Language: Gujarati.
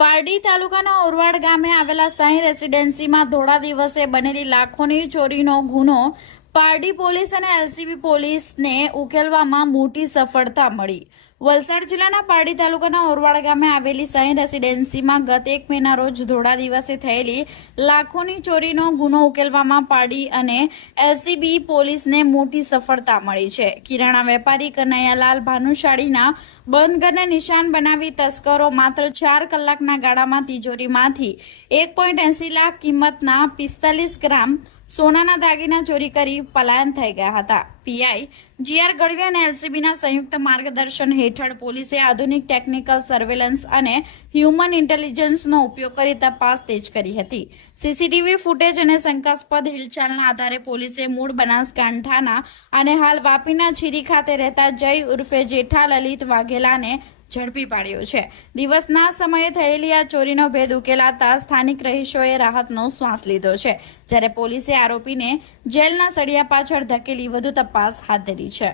પારડી તાલુકાના ઓરવાડ ગામે આવેલા સાઈ રેસીડેન્સીમાં ધોળા દિવસે બનેલી લાખોની ચોરીનો ગુનો પારડી પોલીસ અને એલસીબી પોલીસને ઉકેલવામાં મોટી સફળતા મળી। વલસાડ જિલ્લાના પારડી તાલુકાના ઓરવાડ ગામે આવેલી સાઈ રેસીડેન્સીમાં ગત 1 મેના રોજ ધોળા દિવસે થયેલી લાખોની ચોરીનો ગુનો ઉકેલવામાં પારડી અને એલસીબી પોલીસને મોટી સફળતા મળી છે। કિરાણા વેપારી કનૈયાલાલ ભાનુશાળીના બંધ ઘરને નિશાન બનાવી તસ્કરો માત્ર 4 કલાકના ગાળામાં તિજોરીમાંથી 1.80 લાખ કિંમતના 45 ગ્રામ સોનાના દાગીના ચોરી કરી પલાયન થઈ ગયા હતા। પીઆઈ જીઆર ગઢવી અને એલસીબીના સંયુક્ત માર્ગદર્શન હેઠળ પોલીસે આધુનિક ટેકનિકલ સર્વેલન્સ અને હ્યુમન ઇન્ટેલિજન્સનો ઉપયોગ કરી તપાસ તેજ કરી હતી। સીસીટીવી ફૂટેજ અને શંકાસ્પદ હિલચાલના આધારે પોલીસે મૂળ બનાસકાંઠાના અને હાલ વાપીના છીરી ખાતે રહેતા જય ઉર્ફે જેઠા લલિત વાઘેલાને ઝડપી પાડ્યો છે। દિવસના સમયે થયેલી આ ચોરીનો ભેદ ઉકેલાતા સ્થાનિક રહીશોએ રાહતનો શ્વાસ લીધો છે, જ્યારે પોલીસે આરોપીને જેલના સળિયા પાછળ ધકેલી વધુ તપાસ હાથ ધરી છે।